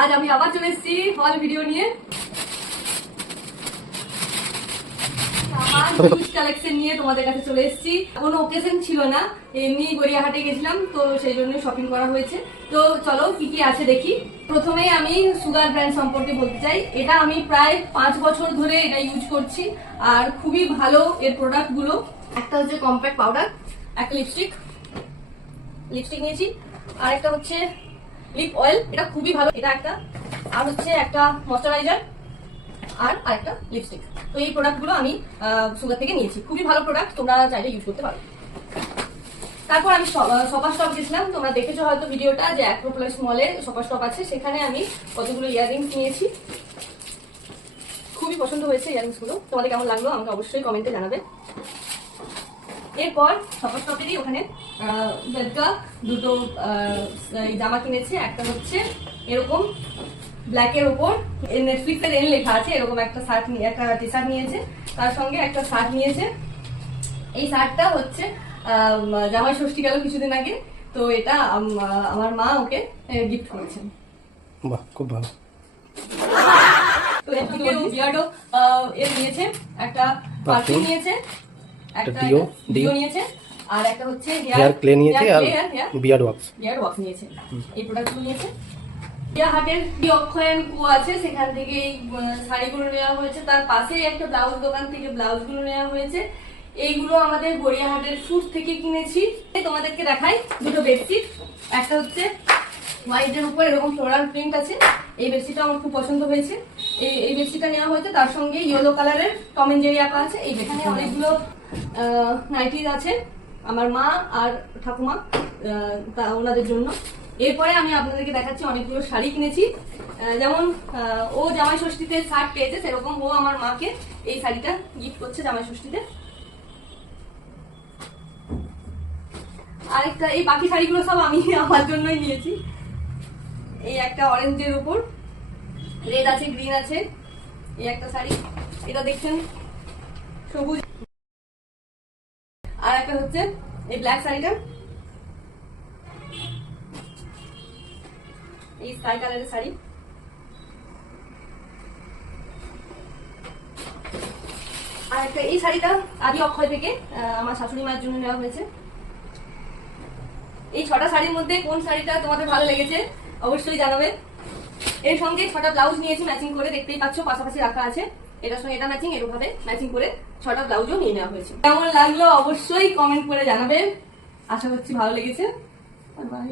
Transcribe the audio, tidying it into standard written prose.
আজ আমি আবার চলে এসেছি হল ভিডিও নিয়ে। কালেকশন নিয়ে তোমাদের কাছে চলে এসেছি। কোনো ওকেশন ছিল না, এমনি গড়িয়াহাটে গেছিলাম, তো সেই জন্য শপিং করা হয়েছে। তো চলো কি কি আছে দেখি। প্রথমেই আমি সুগার ব্র্যান্ড সম্পর্কে বলতে চাই। এটা আমি প্রায় 5 বছর ধরে এটা ইউজ করছি, আর খুবই ভালো এর প্রোডাক্ট গুলো। একটা হচ্ছে কম্প্যাক্ট পাউডার, একটা লিপস্টিক নিয়েছি, আর একটা হচ্ছে লিপ অয়েল, এটা খুবই ভালো, এটা একটা, আর হচ্ছে একটা ময়শ্চারাইজার আর আরেকটা লিপস্টিক। তো এই প্রোডাক্ট গুলো আমি সুগার থেকে নিয়েছি, খুবই ভালো প্রোডাক্ট, তোমরা চাইলে ইউজ করতে পারো। তারপর আমি শপার স্টপ গেছিলাম, তোমরা দেখেছো হয়তো ভিডিওটা, যে অ্যাক্রোপলিস মলে শপার স্টপ আছে, সেখানে আমি কতগুলো ইয়াররিংস নিয়েছি। খুবই পছন্দ হয়েছে ইয়াররিংস গুলো, তোমাদের কেমন লাগলো আমাকে অবশ্যই কমেন্টে জানাবে। এরপর শপার স্টপেরই ওখানে দুটো জামা কিনেছি। একটা হচ্ছে এরকম ব্ল্যাকের উপর নেটফ্লিক্স এর এন লেখা আছে, এরকম একটা শার্ট, একটা টি শার্ট নিয়েছে, তার সঙ্গে একটা শার্ট নিয়েছে। এই শার্টটা হচ্ছে জামাই ষষ্ঠী গেল কিছুদিন আগে, তো এটা আমার মা ওকে গিফট করেছেন। বাহ, খুব ভালো। তো বিয়ার্ডো এর নিয়েছে, একটা পারফিউম নিয়েছে, একটা ডিও নিয়েছে, আর একটা হচ্ছে হেয়ার ক্লে নিয়েছে, আর বিয়ার্ড ওয়াক্স নিয়েছে। এই প্রোডাক্টগুলো নিয়েছে। হাটের কি অক্ষয়ন কো আছে, সেখান থেকে এই শাড়িগুলো নেওয়া হয়েছে। তার পাশেই একটা ব্লাউজ দোকান থেকে ব্লাউজ গুলো নেওয়া হয়েছে। এইগুলো আমাদের গড়িয়াহাটের ফুড থেকে কিনেছি। তোমাদেরকে দেখাই দুটো বেডশিট। একটা হচ্ছে হোয়াইটের উপর এরকম ফ্লোরাল প্রিন্ট আছে, এই বেডশিটটা আমার খুব পছন্দ হয়েছে। এই বেডশিটটা নেওয়া হয়েছে, তার সঙ্গে ইয়েলো কালারের টম এন্ড জেরি আঁকা আছে। এই যেখানে অনেকগুলো নাইটিজ আছে আমার মা আর ঠাকুমা, ওনাদের জন্য। এরপরে আমি আপনাদেরকে দেখাচ্ছি অনেকগুলো শাড়ি কিনেছি। যেমন ও জামাই ষষ্ঠীতে শার্ট পেয়েছে, সেরকম ও আমার মাকে এই শাড়িটা গিফট করছে জামাই ষষ্ঠীতে। আরেকটা, এই বাকি শাড়িগুলো সব আমি আমার জন্যই নিয়েছি। এই একটা অরেঞ্জের উপর রেড আছে, গ্রিন আছে, এই একটা শাড়ি, এটা দেখছেন সবুজ। আর একটা হচ্ছে এই ব্ল্যাক শাড়িটা, এই স্কাই কালারের শাড়ি। আর একটা এই শাড়িটা আদি অক্ষয় থেকে আমার শাশুড়ি মায়ের জন্য নেওয়া হয়েছে। এই 6টা শাড়ির মধ্যে কোন শাড়িটা তোমাদের ভালো লেগেছে অবশ্যই জানাবে। এর সঙ্গে 6টা ব্লাউজ নিয়েছি ম্যাচিং করে, দেখতেই পাচ্ছ পাশাপাশি রাখা আছে। এটার সঙ্গে এটা ম্যাচিং, এরভাবে ম্যাচিং করে 6টা ব্লাউজও নিয়ে নেওয়া হয়েছে। কেমন লাগলো অবশ্যই কমেন্ট করে জানাবে, আশা করছি ভালো লেগেছে। বাই।